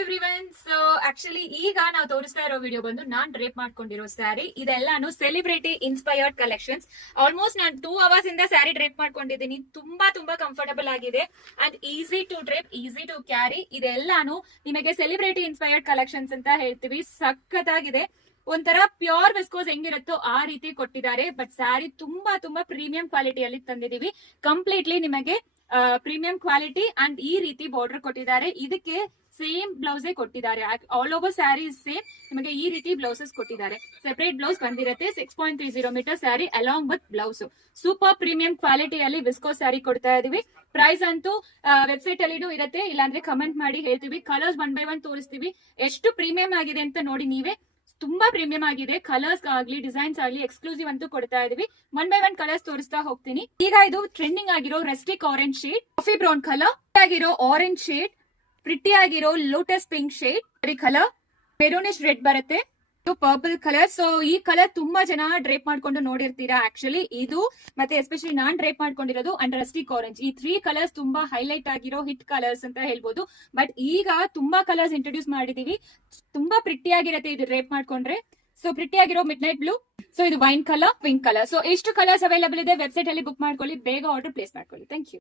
Everyone. So actually ಈಗ ನಾವು ತೋರಿಸ್ತಾ ಇರೋ ವಿಡಿಯೋ ಬಂದು ನಾನ್ ಡ್ರೇಪ್ ಮಾಡ್ಕೊಂಡಿರೋ ಸ್ಯಾರಿ. ಇದೆಲ್ಲಾನು ಸೆಲೆಬ್ರಿಟಿ ಇನ್ಸ್ಪೈರ್ಡ್ ಕಲೆಕ್ಷನ್ಸ್. ಆಲ್ಮೋಸ್ಟ್ ನಾನು 2 ಅವರ್ಸ್ ಇಂದ ಸ್ಯಾರಿ ಡ್ರೇಪ್ ಮಾಡ್ಕೊಂಡಿದ್ದೀನಿ. ತುಂಬಾ ಕಂಫರ್ಟಬಲ್ ಆಗಿದೆ and easy to drape, easy to carry. ಇದೆಲ್ಲಾನು ನಿಮಗೆ ಸೆಲೆಬ್ರಿಟಿ ಇನ್ಸ್ಪೈರ್ಡ್ ಕಲೆಕ್ಷನ್ಸ್ ಅಂತ ಹೇಳ್ತೀವಿ. ಸಖತ್ತಾಗಿದೆ. ಒಂಥರ ಪ್ಯೂರ್ ವಿಸ್ಕೋಸ್ ಹೆಂಗಿರುತ್ತೋ ಆ ರೀತಿ ಕೊಟ್ಟಿದ್ದಾರೆ. ಬಟ್ ಸ್ಯಾರಿ ತುಂಬಾ ಪ್ರೀಮಿಯಂ ಕ್ವಾಲಿಟಿಯಲ್ಲಿ ತಂದಿದೀವಿ. ಕಂಪ್ಲೀಟ್ಲಿ ನಿಮಗೆ ಪ್ರೀಮಿಯಂ ಕ್ವಾಲಿಟಿ ಅಂಡ್ ಈ ರೀತಿ ಬಾರ್ಡರ್ ಕೊಟ್ಟಿದ್ದಾರೆ. ಇದಕ್ಕೆ ಸೇಮ್ ಬ್ಲೌಸೇ ಕೊಟ್ಟಿದ್ದಾರೆ. All over sari same. ನಿಮಗೆ ಈ ರೀತಿ ಬ್ಲೌಸಸ್ ಕೊಟ್ಟಿದ್ದಾರೆ. ಸೆಪರೇಟ್ ಬ್ಲೌಸ್ ಬಂದಿರುತ್ತೆ. 6.30 metre sari along with blouse. Super premium ಕ್ವಾಲಿಟಿಯಲ್ಲಿ ವಿಸ್ಕೋ ಸ್ಯಾರಿ ಕೊಡ್ತಾ ಇದೀವಿ. ಪ್ರೈಸ್ ಅಂತೂ ವೆಬ್ಸೈಟ್ ಅಲ್ಲಿನೂ ಇರುತ್ತೆ, ಇಲ್ಲಾಂದ್ರೆ ಕಮೆಂಟ್ ಮಾಡಿ ಹೇಳ್ತೀವಿ. ಕಲರ್ಸ್ 1 by 1 ತೋರಿಸ್ತೀವಿ. ಎಷ್ಟು ಪ್ರೀಮಿಯಂ ಆಗಿದೆ ಅಂತ ನೋಡಿ ನೀವೇ. ತುಂಬಾ ಪ್ರೀಮಿಯಂ ಆಗಿದೆ. ಕಲರ್ಸ್ ಆಗ್ಲಿ ಡಿಸೈನ್ಸ್ ಆಗ್ಲಿ ಎಕ್ಸ್ಕ್ಲೂಸಿವ್ ಅಂತೂ ಕೊಡ್ತಾ ಇದೀವಿ. 1 by 1 ಕಲರ್ಸ್ ತೋರಿಸ್ತಾ ಹೋಗ್ತೀನಿ. ಈಗ ಇದು ಟ್ರೆಂಡಿಂಗ್ ಆಗಿರೋ rustic orange shade, coffee brown colour ಆಗಿರೋ ಆರೆಂಜ್ ಶೇಡ್, ಪ್ರಿಟಿ ಆಗಿರೋ lotus pink shade colour, maroonish red ಬರುತ್ತೆ, ಪರ್ಪಲ್ ಕಲರ್. ಸೊ ಈ ಕಲರ್ ತುಂಬಾ ಜನ ಡ್ರೇಪ್ ಮಾಡ್ಕೊಂಡು ನೋಡಿರ್ತೀರಾ. ಆಕ್ಚುಲಿ ಇದು ಮತ್ತೆ ಎಸ್ಪೆಷಲಿ ನಾನ್ ಡ್ರೇಪ್ ಮಾಡ್ಕೊಂಡಿರೋದು ಅಂಡ್ ರಸ್ಟಿಕ್ ಆರೆಂಜ್. ಈ 3 ಕಲರ್ಸ್ ತುಂಬಾ ಹೈಲೈಟ್ ಆಗಿರೋ ಹಿಟ್ ಕಲರ್ಸ್ ಅಂತ ಹೇಳ್ಬೋದು. ಬಟ್ ಈಗ ತುಂಬಾ ಕಲರ್ಸ್ ಇಂಟ್ರೊಡ್ಯೂಸ್ ಮಾಡಿದೀವಿ. ತುಂಬಾ ಪ್ರಿಟಿ ಆಗಿರತ್ತೆ ಇದು ಡ್ರೇಪ್ ಮಾಡ್ಕೊಂಡ್ರೆ. ಸೊ ಪ್ರಿಟಿ ಆಗಿರೋ ಮಿಡ್ ನೈಟ್ ಬ್ಲೂ, ಸೊ ಇದು wine colour, pink colour. So ಎಷ್ಟು ಕಲರ್ಸ್ ಅವೈಲೇಬಲ್ ಇದೆ ವೆಬ್ಸೈಟ್ ಅಲ್ಲಿ ಬುಕ್ ಮಾಡ್ಕೊಳ್ಳಿ. ಬೇಗ ಆರ್ಡರ್ ಪ್ಲೇಸ್ ಮಾಡ್ಕೊಳ್ಳಿ. Thank you.